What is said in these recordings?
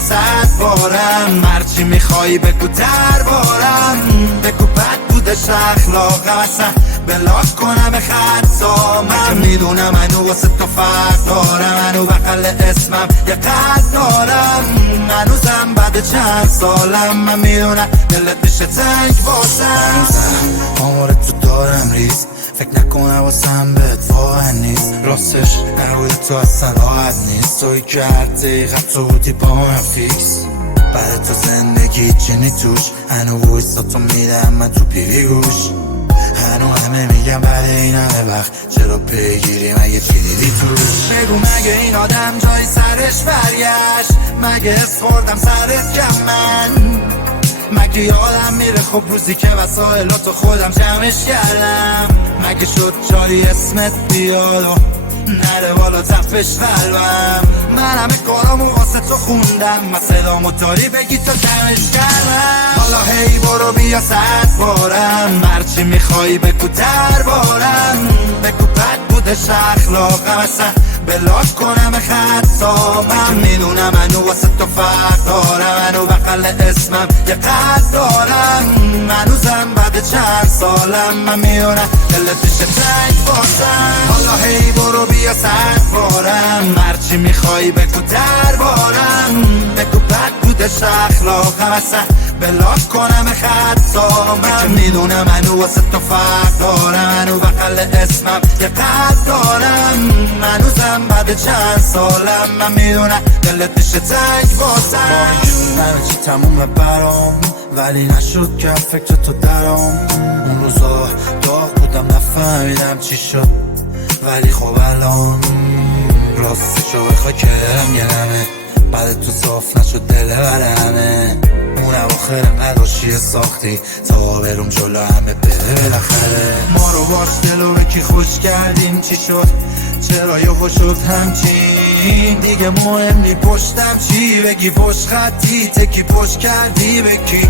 بیا 100 بارم، هرچی میخوای بگو دربارم، بگو بد بودش اخلاقم، اصلا بلاک کنم خطا. من میدونم منو واسه تو فرق دارم، منو بغل اسمم یه قد دارم، هنوزم بعد چند سالم من میدونم دلت میشه تنگ واسم. آمار تو دارم ریز، فکر نکنم واسم بهت واقع نیست، راستش قبول تو اصلا راحت نیست، توی که هر دقیقه تو بودی با من فیکس، بعد تو زندگی چینی توش، هنو ویستا تو میدم من تو پیری گوش، هنو همه میگم بعد این همه وقت چرا پیگیری مگه چی دیدی توش؟ بگو مگه این آدم جای سرش برگشت، مگه حس خوردم سرت کم من، مگه یادم میره خب روزی که وسایلاتو خودم جمعش کردم، مگه شد جاری اسمت بیاد و نره بالا تپش قلبم، من همه کارامو واسه تو خوندم، من صدامو داری بگی تو دمش کردم. حالا هی برو بیا 100 بارم، هرچی میخوای بگو دربارم، بگو بد بودش اخلاقم، اصلا بلاک کنم خطا. من میدونم منو واسه تو فرق دارم، منو بغل اسمم یه قد دارم، هنوزم بعد چند سالم من میدونم دلت میشه تنگ واسم. حالا هی برو بیا 100 بارم، هرچی میخوای بگو دربارم، بگو بد بودش اخلاقم، اصلا بلاک کنم خطا. من میدونم منو واسه تو فرق دارم، منو بغل اسمم یه قد دارم، هنوزم بعد چند سالم من میدونم دلت میشه تنگ واسم. همه چی تمومه برام ولی نشد که فکر تو درام، اون روزا داغ بودم نفهمیدم چی شد، ولی خب الان راستشو بخوای که دلم گرمه، بعد تو صاف نشد دل برمه، اون اواخر نداشتی ساختی تا برم جلو همه بده بالاخره. ما رو باش دلو به کی خوش کردیم چی شد، چرا یهو شد همچین، دیگه مهم نی پشتم چی بگی، پشت خطی تکی پشت کردی بکی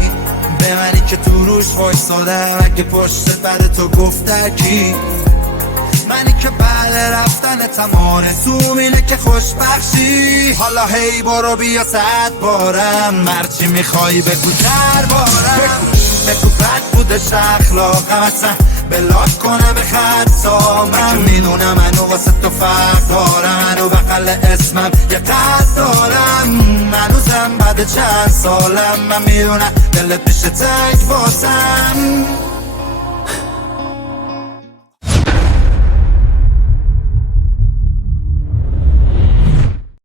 به منی که تو روش وایسادم، اگه پشت بعد تو گفت کی، منی که بعد رفتنتم آرزوم اینه که خوش بخشی. حالا هی برو بیا 100 بارم، هرچی میخوای بگو دربارم، بگو بد بودش اخلاقم، اصلا بلاک کنم خطا. من میدونم منو واسه تو فرق دارم، منو بغل اسمم یه قد دارم، هنوزم بعد چند سالم من میدونم دلت میشه تنگ واسم.